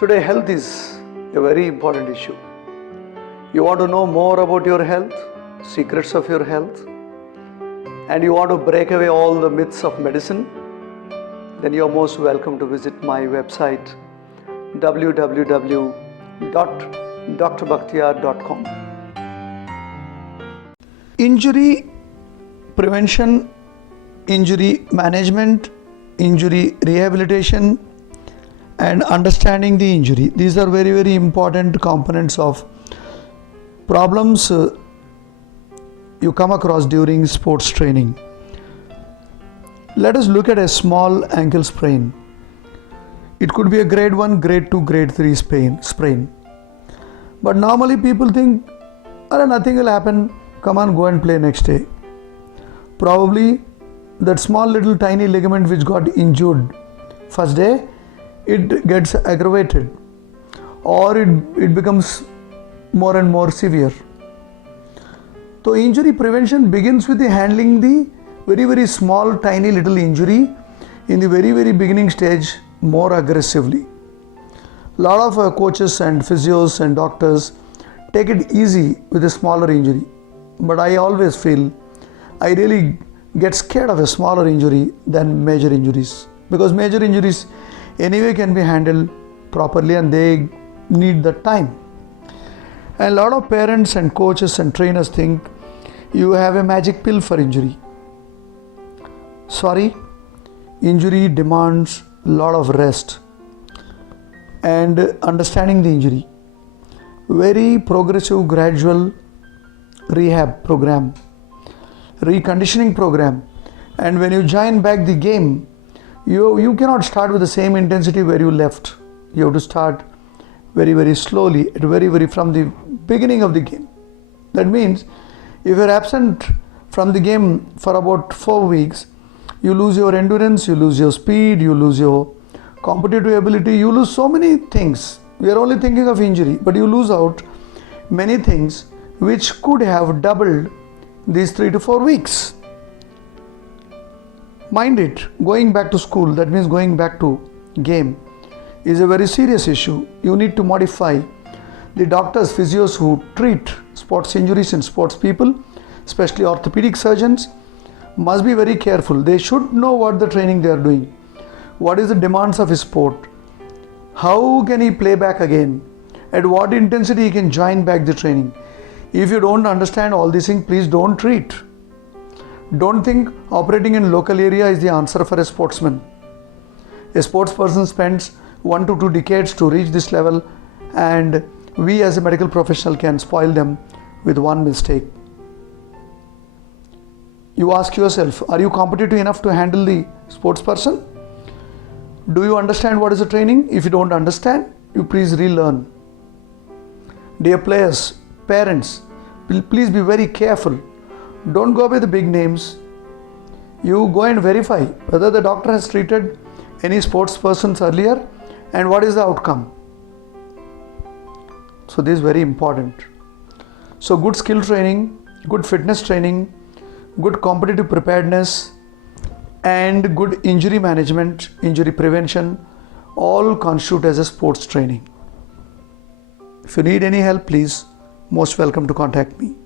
Today, health is a very important issue. You want to know more about your health, secrets of your health, and you want to break away all the myths of medicine? Then you are most welcome to visit my website www.doctorbakhtiar.com. Injury prevention, injury management, injury rehabilitation, and understanding the injury. These are very, very important components of problems you come across during sports training. Let us look at a small ankle sprain. It could be a grade 1, grade 2, grade 3 sprain. But normally people think, nothing will happen, come on, go and play next day. Probably that small little tiny ligament which got injured first day, it gets aggravated or it becomes more and more severe. So injury prevention begins with the handling the very, very small tiny little injury in the very, very beginning stage more aggressively. A lot of coaches and physios and doctors take it easy with a smaller injury, but I always feel I really get scared of a smaller injury than major injuries, because major injuries anyway can be handled properly and they need the time. And a lot of parents and coaches and trainers think you have a magic pill for injury. Sorry, injury demands a lot of rest and understanding the injury. Very progressive, gradual rehab program, reconditioning program. And when you join back the game, you cannot start with the same intensity where you left. You have to start very, very slowly, from the beginning of the game. That means if you are absent from the game for about 4 weeks, you lose your endurance, you lose your speed, you lose your competitive ability, you lose so many things. We are only thinking of injury, but you lose out many things which could have doubled these 3 to 4 weeks. Mind it, going back to school, that means going back to game, is a very serious issue. You need to modify. The doctors, physios who treat sports injuries in sports people, especially orthopedic surgeons, must be very careful. They should know what the training they are doing. What is the demands of his sport? How can he play back again? At what intensity he can join back the training? If you don't understand all these things, please don't treat. Don't think operating in local area is the answer for a sportsman. A sports person spends 1 to 2 decades to reach this level, and we as a medical professional can spoil them with one mistake. You ask yourself, are you competitive enough to handle the sports person? Do you understand what is the training? If you don't understand, you please relearn. Dear players, parents, please be very careful. Don't go with the big names. You go and verify whether the doctor has treated any sports persons earlier and what is the outcome. So this is very important. So good skill training, good fitness training, good competitive preparedness, and good injury management, injury prevention, all constitute as a sports training. If you need any help, please, most welcome to contact me.